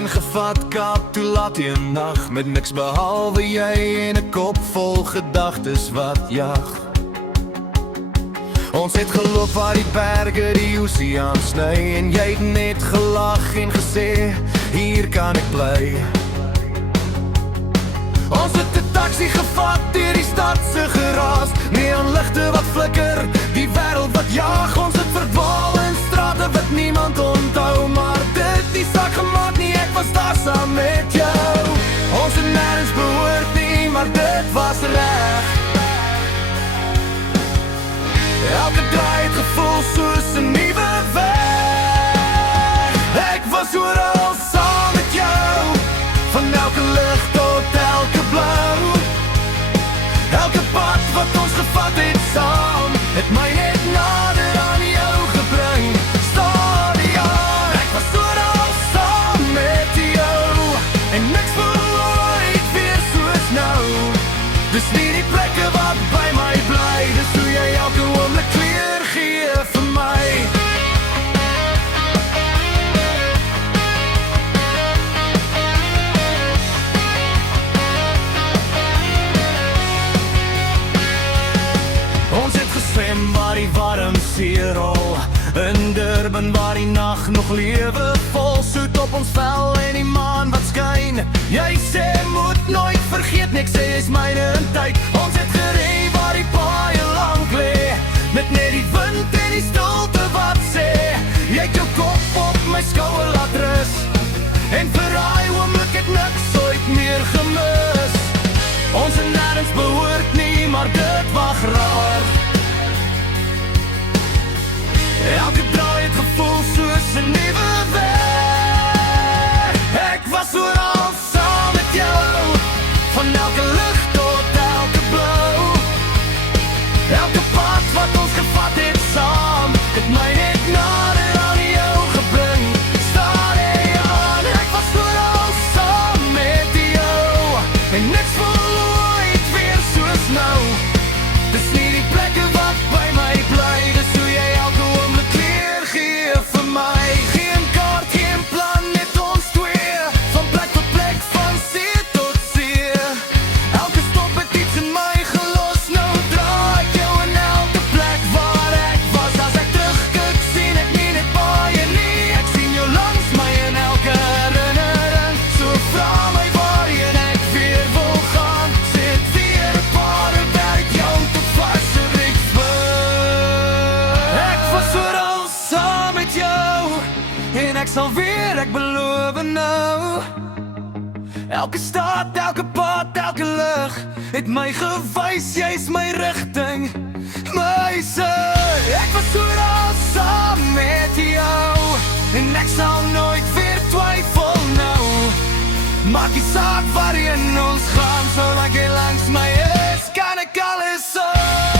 trein gevat, Kaap toe laat die nacht, met niks behalwe jy en 'n kop vol gedagtes wat jag. Ons het geloop waar die berge die oseaan sny, en jy het net gelag en gesê, hier kan ek bly. Ons het 'n taxi gevat deur die stad se geraas, neonligte wat flikker, die wêreld wat jaag. Ons het verdwaal in strate wat niemand onthou, maar dit die saak gemaak nie, ek was daar saam met jou. Ons het nêrens behoort nie, maar dit was reg. Elke draai het gevoel soos 'n nuwe weg. Ek was oral saam met jou, van elke lig tot elke blou. Elke pad wat ons gevat het saam, het my net nader aan jou gebring. Stadion, ek was oral saam met jou, en niks voel ooit weer soos nou. Dis nie die plekke wat by my bly, dis hoe jy elke oomblik kleur gee vir my. Ons het geswem waar die warm see rol, in Durban waar die nag nog lewe vol, soet op ons vel en die maan wat skyn. Jy sê moet nooit vergeet, niks sê is myne in tyd. Ons het gerei waar die paaie lank lê, met net die wind en die stilte wat sê, jy het jou kop op my skouer laat rus, en vir daai oomblik het niks ooit meer gemis. Ons het nêrens behoort nie, maar dit was raar. Elke draai het gevoel soos 'n nuwe weg. Ek was oral saam met jou, van elke lig tot elke blou. Elke pad wat ons gevat het saam, het my net nader aan jou gebring. Stadion, ek was oral saam met jou, en niks voel ooit weer soos nou. Dis nie die plekke wat by my bly, dis hoe jy elke oomblik kleur gee vir my. Geen kaart, geen plan, net ons twee, van plek tot plek, van see tot see. Elke stop het iets in my gelos, nou draai ek jou in elke plek waar ek was. As ek terugkyk, sien ek nie net baie nie, ek sien jou langs my in elke herinnering. So vra my waarheen ek weer wil gaan, sit weer 'n paar werk jou te vas ek vir. Ek was oral saam met jou, en ek sal weer, ek beloof nou. Elke stad, elke pad, elke lig, het my gewys, jy's my rigting, my sin. Ek was oral saam met jou, en ek sal nooit weer twyfel nou. Maak die saak waarheen ons gaan, solank jy langs my is, kan ek alles so.